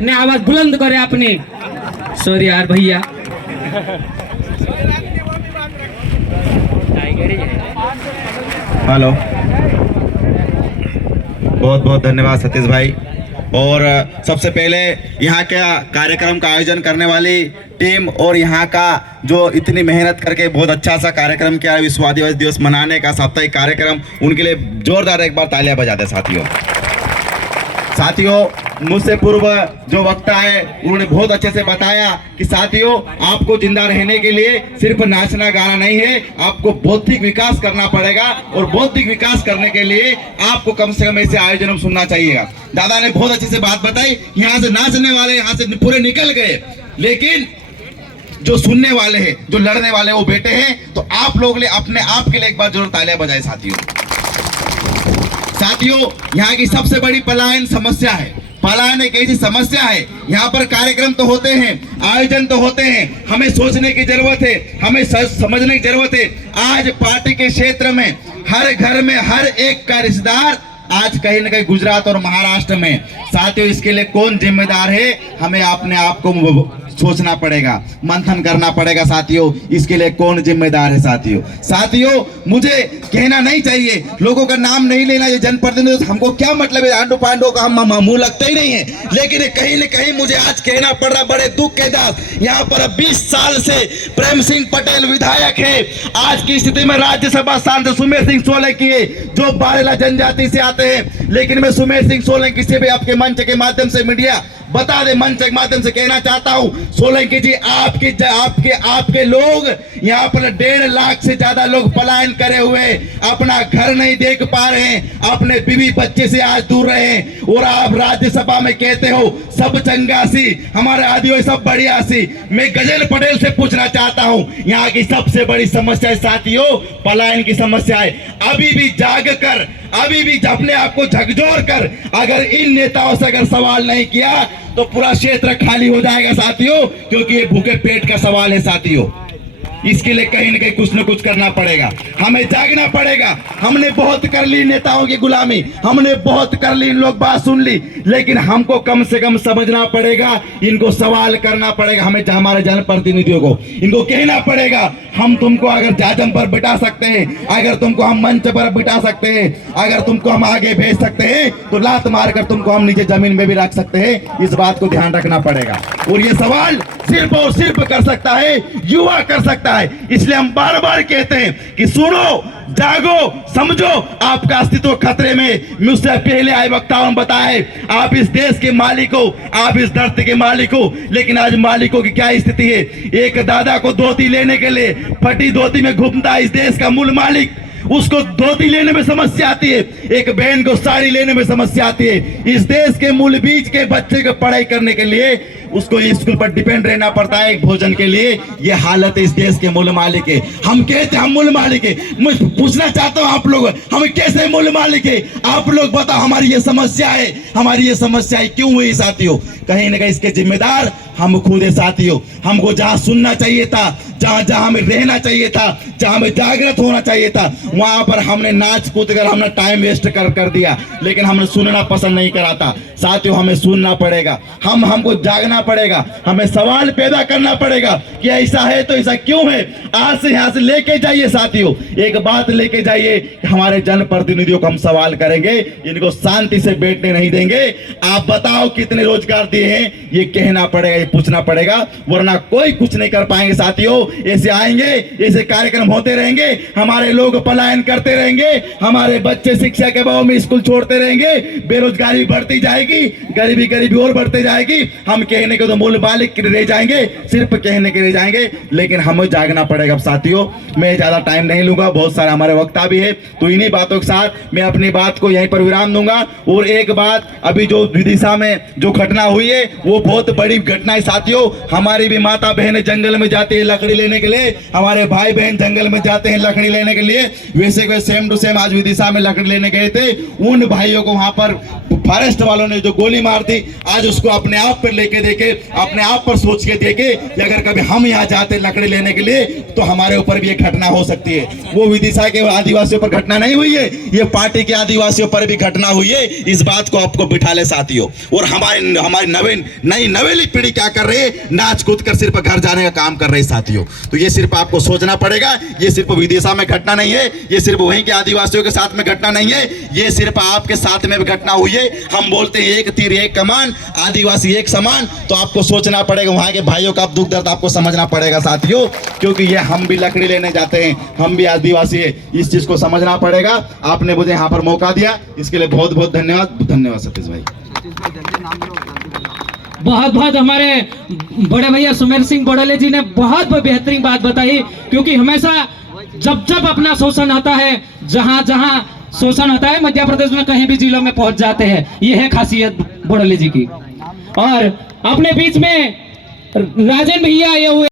ने आवाज बुलंद करे अपनी। सॉरी यार भैया। हेलो, बहुत बहुत धन्यवाद सतीश भाई। और सबसे पहले यहाँ का कार्यक्रम का आयोजन करने वाली टीम और यहाँ का जो इतनी मेहनत करके बहुत अच्छा सा कार्यक्रम किया, विश्व आदिवासी दिवस मनाने का साप्ताहिक कार्यक्रम, उनके लिए जोरदार एक बार तालियां बजा दें साथियों। साथियों, मुझसे पूर्व जो वक्ता है उन्होंने बहुत अच्छे से बताया कि साथियों आपको जिंदा रहने के लिए सिर्फ नाचना गाना नहीं है, आपको बौद्धिक विकास करना पड़ेगा। और बौद्धिक विकास करने के लिए आपको कम से कम ऐसे आयोजन सुनना चाहिएगा। दादा ने बहुत अच्छे से बात बताई। यहाँ से नाचने वाले यहाँ से पूरे निकल गए, लेकिन जो सुनने वाले हैं, जो लड़ने वाले वो बेटे हैं। तो आप लोग अपने आप के लिए एक बार जरूर तालियां बजाएं साथियों। साथियों, यहाँ की सबसे बड़ी पलायन समस्या है। पलायन एक ऐसी समस्या है, यहाँ पर कार्यक्रम तो होते हैं, आयोजन तो होते हैं, हमें सोचने की जरूरत है, हमें समझने की जरूरत है। आज पार्टी के क्षेत्र में हर घर में हर एक का रिश्तेदार आज कहीं न कहीं गुजरात और महाराष्ट्र में। साथियों, इसके लिए कौन जिम्मेदार है, हमें अपने आप को सोचना पड़ेगा, मंथन करना पड़ेगा साथियों। इसके लिए कौन जिम्मेदार है साथियों, मुझे कहना नहीं चाहिए, लोगों का नाम नहीं लेना, ये जनप्रतिनिधि हमको क्या मतलब है, आंडू पांडू का हम मुंह लगते ही नहीं है। लेकिन कहीं न कहीं मुझे आज कहना पड़ रहा, बड़े दुख के साथ। यहाँ पर 20 साल से प्रेम सिंह पटेल विधायक है। आज की स्थिति में राज्यसभा सांसद सुमेर सिंह सोलंकी है, जो बारेला जनजाति से आते हैं। लेकिन मैं सुमेर सिंह सोलंकी से भी आपके मंच के माध्यम से, मीडिया बता दे, मंच के माध्यम से कहना चाहता हूं, सोलंकी जी, आपके लोग यहाँ पर 1.5 लाख से ज्यादा लोग पलायन करे हुए, अपना घर नहीं देख पा रहे हैं, अपने बीवी बच्चे से आज दूर रहे हैं। और आप राज्यसभा में कहते हो सब चंगासी, हमारे आदिवासी सब बढ़ियासी। मैं गजेंद्र पटेल से पूछना चाहता हूं, यहाँ की सबसे बड़ी समस्या है साथियों, पलायन की समस्या है। अभी भी जाग कर, अभी भी अपने आप को झकझोर कर अगर इन नेताओं से अगर सवाल नहीं किया तो पूरा क्षेत्र खाली हो जाएगा साथियों, क्योंकि ये भूखे पेट का सवाल है साथियों। इसके लिए कहीं न कहीं कुछ न कुछ करना पड़ेगा, हमें जागना पड़ेगा। हमने बहुत कर ली नेताओं की गुलामी, हमने बहुत कर ली, इन लोग बात सुन ली, लेकिन हमको कम से कम समझना पड़ेगा, इनको सवाल करना पड़ेगा। हमें हमारे जनप्रतिनिधियों को इनको कहना पड़ेगा, हम तुमको अगर जाजम पर बिठा सकते हैं, अगर तुमको हम मंच पर बिठा सकते हैं, अगर तुमको हम आगे भेज सकते हैं, तो लात मारकर तुमको हम नीचे जमीन में भी रख सकते हैं। इस बात को ध्यान रखना पड़ेगा। और ये सवाल सिर्फ और सिर्फ कर सकता है युवा, कर सकता है। इसलिए हम बार बार कहते हैं कि सुनो, जागो, समझो, आपका अस्तित्व खतरे में। मुझसे पहले आए वक्ताओं ने बताया, आप इस देश के मालिक हो, आप इस धरती के मालिक हो, लेकिन आज मालिकों की क्या स्थिति है। एक दादा को धोती लेने के लिए फटी धोती में घूमता है इस देश का मूल मालिक, उसको धोती लेने में समस्या आती है। एक बहन को साड़ी लेने में समस्या आती है। इस देश के मूल बीज के बच्चे को पढ़ाई करने के लिए उसको स्कूल पर डिपेंड रहना पड़ता है भोजन के लिए। ये हालत है इस देश के मूल मालिक है। हम कहते हैं हम मूल मालिक है। मैं पूछना चाहता हूं आप लोग, हम कैसे मूल मालिक है? आप लोग बताओ, हमारी ये समस्या है, हमारी ये समस्या है क्यों हुई साथियों? कहीं ना कहीं इसके जिम्मेदार हम खुद है साथियों। हमको जहां सुनना चाहिए था, जहां हमें रहना चाहिए था, जहां हमें जागृत होना चाहिए था, वहां पर हमने नाच कूद कर हमने टाइम वेस्ट कर दिया। लेकिन हमने सुनना पसंद नहीं करा था साथियों। हमें सुनना पड़ेगा, हमको जागना पड़ेगा, हमें सवाल पैदा करना पड़ेगा कि ऐसा है तो ऐसा क्यों है। आज से यहां से लेके जाइए साथियों, एक बात लेके जाइए कि हमारे जनप्रतिनिधियों को हम सवाल करेंगे, इनको शांति से बैठने नहीं देंगे। आप बताओ कितने रोजगार दिए हैं, ये कहना पड़ेगा, ये पूछना पड़ेगा, वरना कोई कुछ नहीं कर पाएंगे साथियों। ऐसे आएंगे, ऐसे कार्यक्रम होते रहेंगे, हमारे लोग पलायन करते रहेंगे, हमारे बच्चे शिक्षा के अभाव में स्कूल छोड़ते रहेंगे, बेरोजगारी बढ़ती जाएगी, गरीबी और बढ़ती जाएगी। हम कहने के तो मूल मालिक रह जाएंगे, सिर्फ कहने के रह जाएंगे, लेकिन हमें जागना पड़ेगा साथियों। मैं ज्यादा टाइम नहीं लूंगा, बहुत सारे हमारे वक्ता भी है, तो इन्हीं बातों के साथ मैं अपनी बात को यहीं पर विराम दूंगा। और एक बात, अभी जो विदिशा में जो घटना हुई है वो बहुत बड़ी घटना है साथियों। हमारी भी माता बहनें जंगल में जाती है लकड़ी लेने के लिए, हमारे भाई बहन जंगल में जाते हैं लकड़ी लेने के लिए। वैसे सेम टू सेम आज विदिशा में लकड़ी लेने गए थे, उन भाइयों को वहां पर फॉरेस्ट वालों ने जो गोली मार दी, आज उसको अपने आप पर लेके देखे, अपने आप पर सोच के देखे कि अगर कभी हम यहाँ जाते लकड़ी लेने के लिए तो हमारे ऊपर भी एक घटना हो सकती है। वो विदिशा के आदिवासियों पर घटना नहीं हुई है, ये पार्टी के आदिवासियों पर भी घटना हुई है। इस बात को आपको बिठा ले साथियों। और हमारी नई नवेली पीढ़ी क्या कर रही है, नाच कूद कर सिर्फ घर जाने का काम कर रही है साथियों। तो ये सिर्फ आपको सोचना पड़ेगा, ये सिर्फ विदिशा में घटना नहीं है, ये सिर्फ वहीं के आदिवासियों के साथ में घटना नहीं है, ये सिर्फ आपके साथ में भी घटना हुई है। हम बोलते हैं एक तीर एक कमान, आदिवासी एक समान। तो आपको सोचना पड़ेगा, वहां के भाइयों का दुख दर्द आपको समझना पड़ेगा साथियों, क्योंकि ये हम भी लकड़ी लेने जाते हैं, हम भी आदिवासी है, इस चीज को समझना पड़ेगा। आपने मुझे यहाँ पर मौका दिया, इसके लिए बहुत बहुत धन्यवाद। धन्यवाद सतीश भाई। बहुत बहुत हमारे बड़े भैया सुमेर सिंह बोडले जी ने बहुत बेहतरीन बात बताई, क्योंकि हमेशा जब जब अपना शोषण होता है, जहां जहां शोषण होता है, मध्य प्रदेश में कहीं भी जिलों में पहुंच जाते हैं। ये है खासियत बोडले जी की। और अपने बीच में राजन भैया ये हुए।